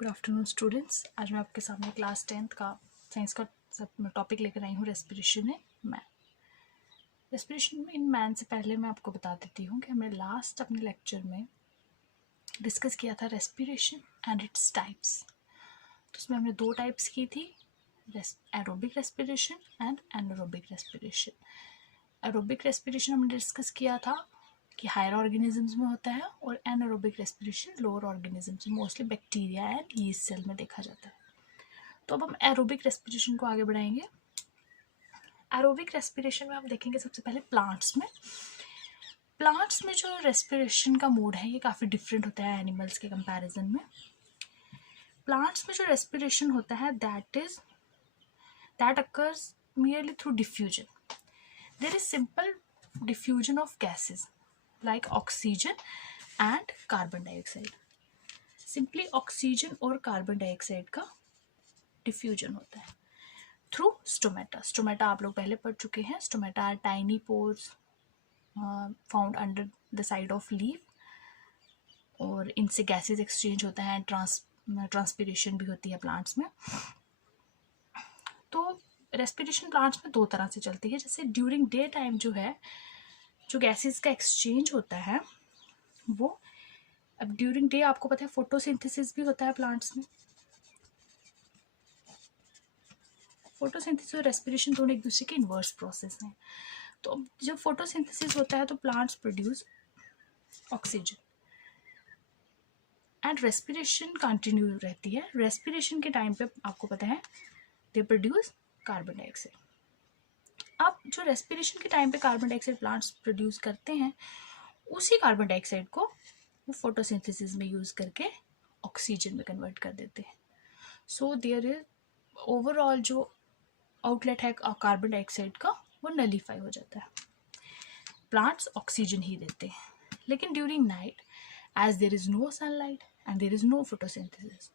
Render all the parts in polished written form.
Good afternoon students. आज मैं आपके सामने क्लास 10th का साइंस का सब टॉपिक लेकर आई हूँ, रेस्पिरेशन है मैन। रेस्पिरेशन इन मैन से पहले मैं आपको बता देती हूँ कि हमने लास्ट अपने लेक्चर में डिस्कस किया था रेस्पिरेशन एंड इट्स टाइप्स। तो उसमें हमने 2 टाइप्स की थी, aerobic respiration and anaerobic respiration. Aerobic respiration हमने डिस्कस किया था कि हायर ऑर्गेनिजम्स में होता है, और एनारोबिक रेस्पिरेशन लोअर ऑर्गेनिजम्स में, mostly bacteria and yeast cell में देखा जाता है। तो अब हम एरोबिक रेस्पिरेशन को आगे बढ़ाएंगे। एरोबिक रेस्पिरेशन में हम देखेंगे सबसे पहले प्लांट्स में जो रेस्पिरेशन का मोड है ये काफ़ी डिफरेंट होता है एनिमल्स के कंपैरिजन में। प्लांट्स में जो रेस्पिरेशन होता है that occurs merely through diffusion. There is simple diffusion of gases like oxygen and carbon dioxide. Simply oxygen और कार्बन डाइऑक्साइड का डिफ्यूजन होता है थ्रू स्टोमेटा। स्टोमेटा आप लोग पहले पढ़ चुके हैं। Stomata are tiny pores found under the side of leaf, और इनसे गैसेस एक्सचेंज होता है, ट्रांसपिरेशन भी होती है प्लांट्स में। तो रेस्पिरेशन प्लांट्स में 2 तरह से चलती है। जैसे ड्यूरिंग डे टाइम जो है, जो गैसेस का एक्सचेंज होता है वो, अब ड्यूरिंग डे आपको पता है फोटोसिंथेसिस भी होता है प्लांट्स में। फोटोसिंथेसिस और रेस्पिरेशन दोनों एक दूसरे के इन्वर्स प्रोसेस हैं। तो जब फोटोसिंथेसिस होता है तो plants produce oxygen and respiration continue रहती है। रेस्पिरेशन के टाइम पे आपको पता है दे प्रोड्यूस कार्बन डाइऑक्साइड। अब जो रेस्पिरेशन के टाइम पे कार्बन डाइऑक्साइड प्लांट्स प्रोड्यूस करते हैं, उसी कार्बन डाइऑक्साइड को वो फोटोसिंथेसिस में यूज़ करके ऑक्सीजन में कन्वर्ट कर देते हैं। सो देयर इज ओवरऑल जो आउटलेट है कार्बन डाइऑक्साइड का वो नलीफाई हो जाता है, प्लांट्स ऑक्सीजन ही देते हैं। लेकिन during night as there is no sunlight and there is no photosynthesis,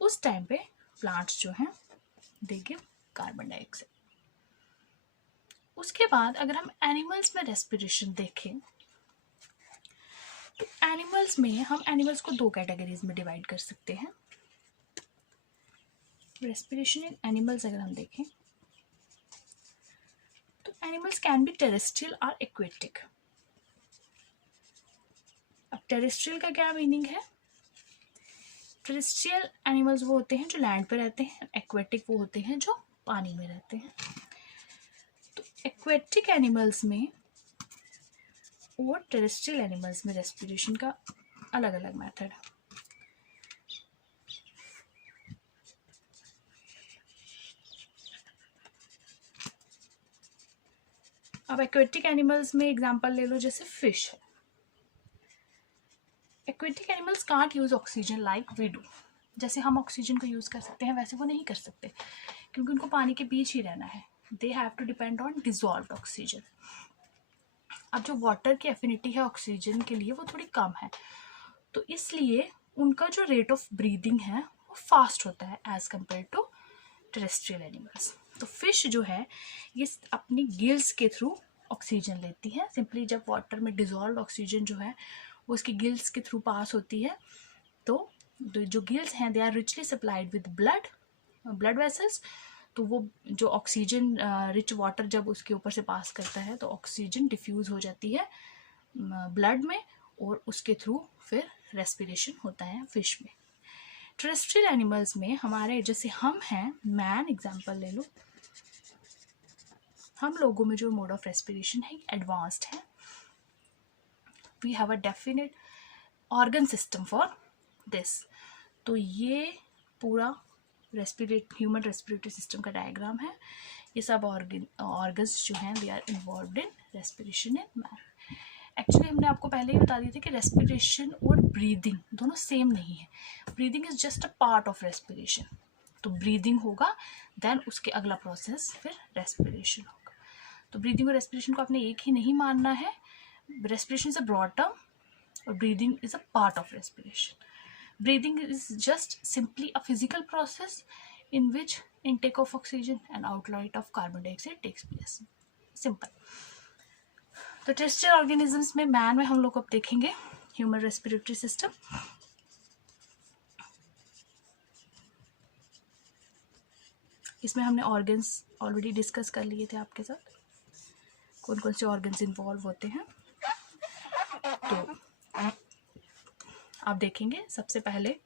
उस टाइम पे प्लांट्स जो हैं दे गिव कार्बन डाइऑक्साइड। उसके बाद अगर हम एनिमल्स में रेस्पिरेशन देखें तो एनिमल्स में हम एनिमल्स को 2 कैटेगरीज में डिवाइड कर सकते हैं। रेस्पिरेशन इन एनिमल्स अगर हम देखें तो एनिमल्स कैन बी टेरेस्ट्रियल और एक्वेटिक। अब टेरेस्ट्रियल का क्या मीनिंग है? टेरेस्ट्रियल एनिमल्स वो होते हैं जो लैंड पे रहते हैं, एक्वेटिक वो होते हैं जो पानी में रहते हैं। तो एक्वेटिक एनिमल्स में और टेरेस्ट्रियल एनिमल्स में रेस्पिरेशन का अलग अलग मेथड है। अब एक्वेटिक एनिमल्स में एग्जांपल ले लो, जैसे फिश है। Aquatic animals can't use oxygen like we do. जैसे हम ऑक्सीजन को यूज कर सकते हैं वैसे वो नहीं कर सकते, क्योंकि उनको पानी के बीच ही रहना है। They have to depend on dissolved oxygen. अब जो वाटर की एफिनिटी है ऑक्सीजन के लिए वो थोड़ी कम है, तो इसलिए उनका जो रेट ऑफ ब्रीदिंग है वो फास्ट होता है as compare to terrestrial animals. तो फिश जो है ये अपनी गिल्स के थ्रू ऑक्सीजन लेती है। सिंपली जब वाटर में डिजॉल्व ऑक्सीजन जो है वो उसकी गिल्स के थ्रू पास होती है, तो जो गिल्स हैं they are richly supplied with blood vessels. तो वो जो ऑक्सीजन रिच वाटर जब उसके ऊपर से पास करता है तो ऑक्सीजन डिफ्यूज हो जाती है ब्लड में, और उसके थ्रू फिर रेस्पिरेशन होता है फिश में। टेरेस्ट्रियल एनिमल्स में हमारे जैसे हम हैं, मैन एग्जांपल ले लो, हम लोगों में जो मोड ऑफ रेस्पिरेशन है एडवांस्ड है। We have a definite organ system for this. तो ये पूरा ह्यूमन रेस्पिरेटरी सिस्टम का डायग्राम है। ये सब ऑर्गन्स जो हैं they are involved in respiration in man. Actually हमने आपको पहले ही बता दिया था कि रेस्पिरेशन और ब्रीदिंग दोनों सेम नहीं है। Breathing is just a part of respiration. तो ब्रीदिंग होगा, देन उसके अगला प्रोसेस फिर रेस्पिरेशन होगा। तो ब्रीदिंग और रेस्पिरेशन को आपने एक ही नहीं मानना है। Respiration is a broad term और breathing is a part of respiration. Breathing is just simply a physical process in which intake of oxygen and outlet of carbon dioxide takes place. Simple. तो terrestrial organisms में man में हम लोग अब देखेंगे human respiratory system. इसमें हमने organs already discuss कर लिए थे आपके साथ, कौन कौन से ऑर्गन्स इन्वॉल्व होते हैं। तो आप देखेंगे सबसे पहले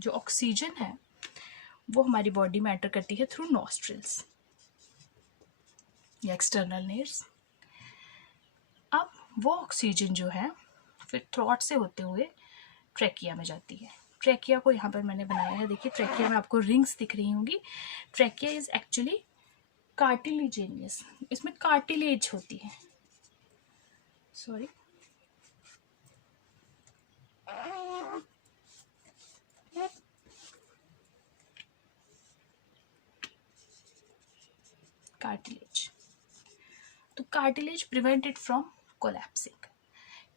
जो ऑक्सीजन है वो हमारी बॉडी में एंटर करती है थ्रू नॉस्ट्रिल्स या एक्सटर्नल नेयर्स। अब वो ऑक्सीजन जो है फिर थ्रोट से होते हुए ट्रैकिया में जाती है। ट्रैकिया को यहाँ पर मैंने बनाया है, देखिए ट्रैकिया में आपको रिंग्स दिख रही होंगी। ट्रैकिया इज एक्चुअली कार्टिलेजेनियस, इसमें कार्टिलेज होती है, सॉरी कार्टिलेज। तो cartilage prevent it from collapsing,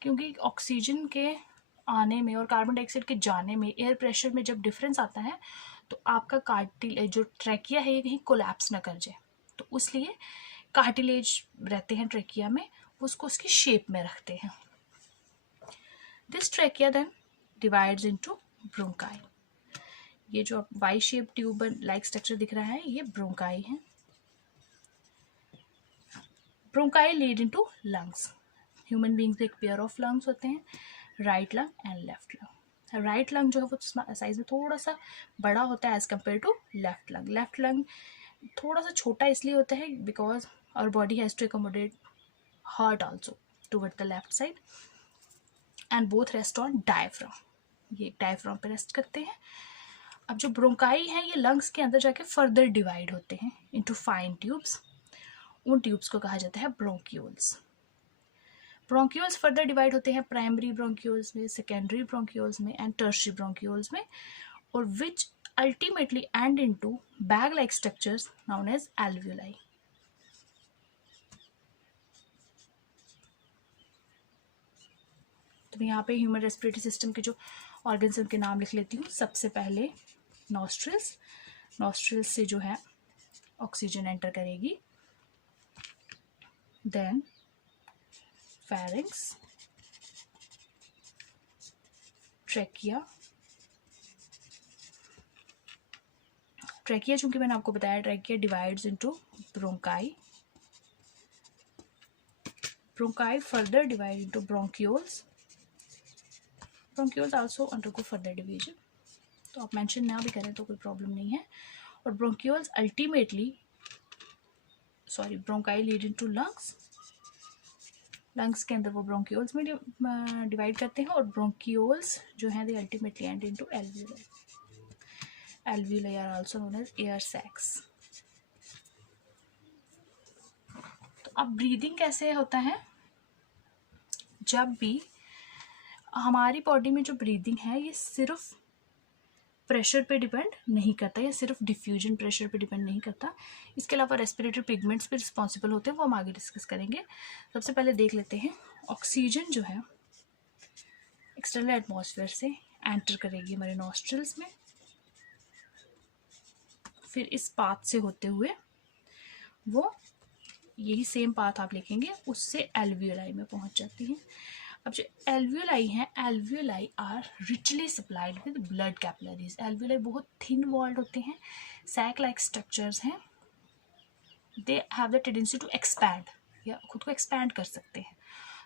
क्योंकि ऑक्सीजन के आने में और कार्बन डाइऑक्साइड के जाने में एयर प्रेशर में जब डिफरेंस आता है तो आपका कार्टिलेज जो ट्रैकिया है ये कहीं कोलैप्स ना कर जाए, तो उसलिए कार्टिलेज रहते हैं ट्रैकिया में, उसको उसकी शेप में रखते हैं। This trachea then divides into bronchi. ये जो Y shape tube like structure दिख रहा है ये ब्रोंकाई है। Bronchi lead into lungs. Human beings में एक पेयर ऑफ लंग्स होते हैं, right lung and left lung. Right lung जो है वो साइज में थोड़ा सा बड़ा होता है as compare to left lung. Left lung थोड़ा सा छोटा इसलिए होता है because our body has to accommodate heart also toward the left side and both rest on diaphragm, ये डायफ्राम पे रेस्ट करते हैं। अब जो ब्रोंकाई हैं ये लंग्स के अंदर जाके फर्दर डिवाइड होते हैं इनटू फाइन ट्यूब्स, उन ट्यूब्स को कहा जाता है ब्रोंक्यूल्स। ब्रोंक्यूल्स फर्दर डिवाइड होते हैं प्राइमरी ब्रोंक्यूल्स में, सेकेंडरी ब्रोंक्यूल्स में एंड टर्शियरी ब्रोंक्यूल्स में, और which ultimately end into bag like structures known as alveoli. तो मैं यहाँ पे ह्यूमन रेस्पिरेटरी सिस्टम के जो ऑर्गन्स उनके नाम लिख लेती हूँ। सबसे पहले नॉस्ट्रिल्स, नॉस्ट्रिल्स से जो है ऑक्सीजन एंटर करेगी। Then pharynx, trachea. ट्रैकिया चूंकि मैंने आपको बताया trachea divides into bronchi, bronchi further divide into bronchioles, bronchioles also undergo further division, तो आप मेंशन ना भी करें तो कोई प्रॉब्लम नहीं है। और bronchioles ultimately bronchi lead into lungs, lungs के अंदर वो ब्रोंक्यूल्स में डिवाइड करते हैं, और ब्रोंक्यूल्स जो हैं they ultimately end into alveoli. Alveoli are also known as air sacs. तो अब ब्रीदिंग कैसे होता है, जब भी हमारी बॉडी में जो ब्रीदिंग है ये सिर्फ प्रेशर पे डिपेंड नहीं करता, या सिर्फ डिफ्यूजन प्रेशर पे डिपेंड नहीं करता, इसके अलावा रेस्पिरेटरी पिगमेंट्स पे रिस्पॉन्सिबल होते हैं, वो हम आगे डिस्कस करेंगे। सबसे पहले देख लेते हैं ऑक्सीजन जो है एक्सटर्नल एटमॉस्फेयर से एंटर करेगी हमारे नॉस्ट्रिल्स में, फिर इस पाथ से होते हुए वो यही सेम पाथ आप लिखेंगे उससे एल्वियोलाई में पहुंच जाती है। अब जो एल्वियोलाई हैं, alveoli are richly supplied with blood capillaries. एल्वियोलाई बहुत थिन वॉल्ड होते हैं, सैक लाइक स्ट्रक्चर्स हैं, they have the tendency to expand, या खुद को एक्सपैंड कर सकते हैं।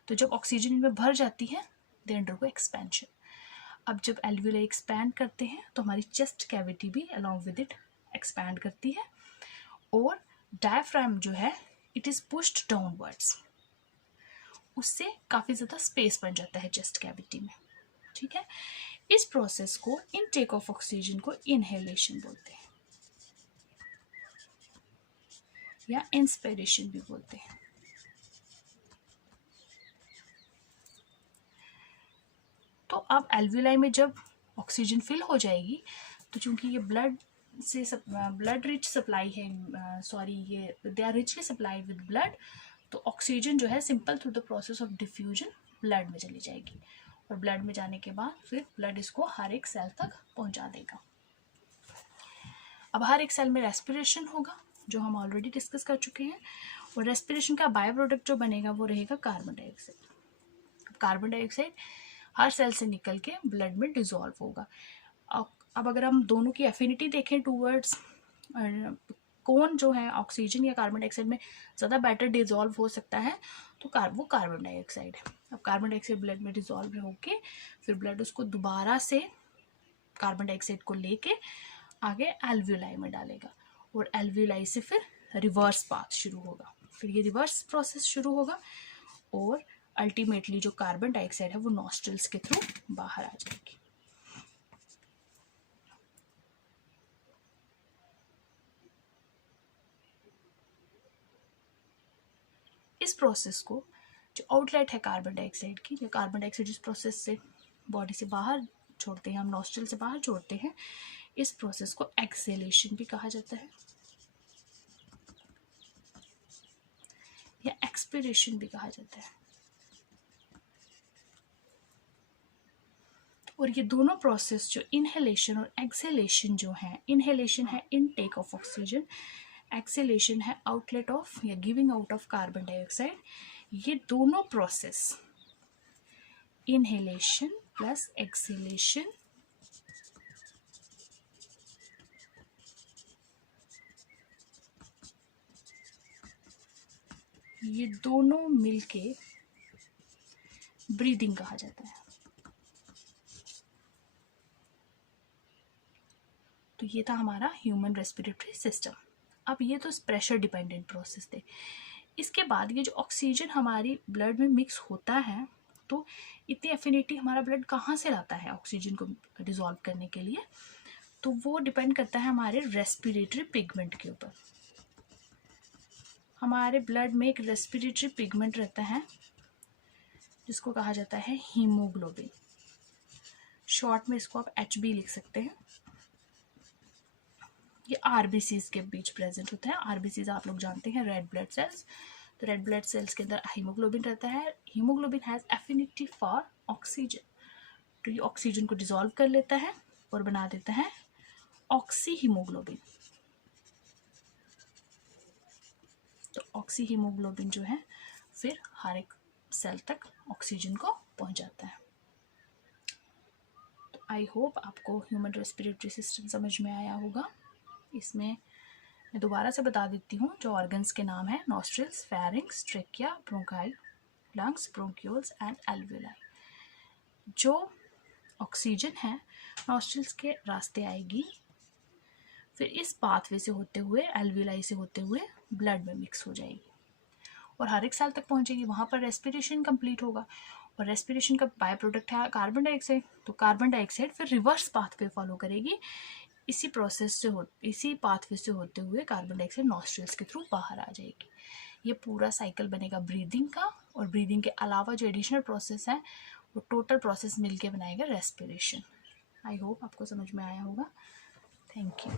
तो जब ऑक्सीजन इनमें भर जाती है दे अंडरगो एक्सपेंशन। अब जब एल्वियोलाई एक्सपैंड करते हैं तो हमारी चेस्ट कैविटी भी अलॉन्ग विद इट एक्सपैंड करती है, और डायफ्राम जो है इट इज़ पुश्ड डाउनवर्ड्स, उससे काफ़ी ज़्यादा स्पेस बन जाता है चेस्ट कैविटी में। ठीक है, इस प्रोसेस को इनटेक ऑफ ऑक्सीजन को इनहेलेशन बोलते हैं या इंस्पिरेशन भी बोलते हैं। तो अब एल्वियोलाई में जब ऑक्सीजन फिल हो जाएगी तो चूंकि ये ब्लड रिच सप्लाई है, ये they are richly supplied with blood, तो ऑक्सीजन जो है simple through the process of diffusion blood में चली जाएगी, और ब्लड में जाने के बाद फिर ब्लड इसको हर एक सेल तक पहुंचा देगा। अब हर एक सेल में रेस्पिरेशन होगा जो हम ऑलरेडी डिस्कस कर चुके हैं, और रेस्पिरेशन का बाय प्रोडक्ट जो बनेगा वो रहेगा कार्बन डाइऑक्साइड। कार्बन डाइऑक्साइड हर सेल से निकल के ब्लड में डिजॉल्व होगा। अब अगर हम दोनों की एफिनिटी देखें टूवर्ड्स, कौन जो है ऑक्सीजन या कार्बन डाइऑक्साइड में ज़्यादा बेटर डिजॉल्व हो सकता है, तो वो कार्बन डाइऑक्साइड है। अब कार्बन डाइऑक्साइड ब्लड में डिजॉल्व होके फिर ब्लड उसको दोबारा से कार्बन डाइऑक्साइड को लेके आगे एल्वियोलाई में डालेगा, और एल्वियोलाई से फिर रिवर्स पाथ शुरू होगा, फिर ये रिवर्स प्रोसेस शुरू होगा, और अल्टीमेटली जो कार्बन डाइऑक्साइड है वो नॉस्ट्रल्स के थ्रू बाहर आ जाएगी। इस प्रोसेस को जो आउटलेट है कार्बन डाइऑक्साइड की, या कार्बन डाइऑक्साइड जिस प्रोसेस से बॉडी से बाहर छोड़ते हैं, हम नॉस्ट्रल से बाहर छोड़ते हैं, इस प्रोसेस को एक्सेलेशन भी कहा जाता है या एक्सपिरेशन भी कहा जाता है। और ये दोनों प्रोसेस जो इनहेलेशन और एक्सेलेशन जो है, इनहेलेशन है इनटेक ऑफ ऑक्सीजन, एक्सेलेशन है आउटलेट ऑफ या giving out of carbon dioxide, ये दोनों प्रोसेस इनहेलेशन प्लस एक्सेलेशन ये दोनों मिलके ब्रीदिंग कहा जाता है। तो ये था हमारा ह्यूमन रेस्पिरेटरी सिस्टम। अब ये तो प्रेशर डिपेंडेंट प्रोसेस थे। इसके बाद ये जो ऑक्सीजन हमारी ब्लड में मिक्स होता है, तो इतनी एफिनिटी हमारा ब्लड कहाँ से लाता है ऑक्सीजन को डिसॉल्व करने के लिए, तो वो डिपेंड करता है हमारे रेस्पिरेटरी पिगमेंट के ऊपर। हमारे ब्लड में एक रेस्पिरेटरी पिगमेंट रहता है जिसको कहा जाता है हीमोग्लोबिन, शॉर्ट में इसको आप HB लिख सकते हैं। ये आरबीसीज के बीच प्रेजेंट होता है। आरबीसीज आप लोग जानते हैं रेड ब्लड सेल्स, तो रेड ब्लड सेल्स के अंदर हीमोग्लोबिन रहता है। Haemoglobin has affinity for oxygen, तो ये ऑक्सीजन को डिसॉल्व कर लेता है और बना देता है ऑक्सी हीमोग्लोबिन। तो ऑक्सी हीमोग्लोबिन जो है फिर हर एक सेल तक ऑक्सीजन को पहुंचाता है। तो आई होप आपको ह्यूमन रेस्पिरेटरी सिस्टम समझ में आया होगा। इसमें मैं दोबारा से बता देती हूँ जो ऑर्गन्स के नाम है: nostrils, pharynx, trachea, bronchi, lungs, bronchioles and alveoli. जो ऑक्सीजन है नॉस्ट्रल्स के रास्ते आएगी, फिर इस पाथवे से होते हुए, एल्वियोलाई से होते हुए ब्लड में मिक्स हो जाएगी और हर एक सेल तक पहुंचेगी। वहाँ पर रेस्पिरेशन कंप्लीट होगा, और रेस्पिरेशन का बाय प्रोडक्ट है कार्बन डाइऑक्साइड, तो कार्बन डाइऑक्साइड फिर रिवर्स पाथवे फॉलो करेगी। इसी प्रोसेस से इसी पाथवे से होते हुए कार्बन डाइऑक्साइड नॉस्ट्रल्स के थ्रू बाहर आ जाएगी। ये पूरा साइकिल बनेगा ब्रीदिंग का, और ब्रीदिंग के अलावा जो एडिशनल प्रोसेस है वो टोटल प्रोसेस मिलके बनाएगा रेस्पिरेशन। आई होप आपको समझ में आया होगा। Thank you.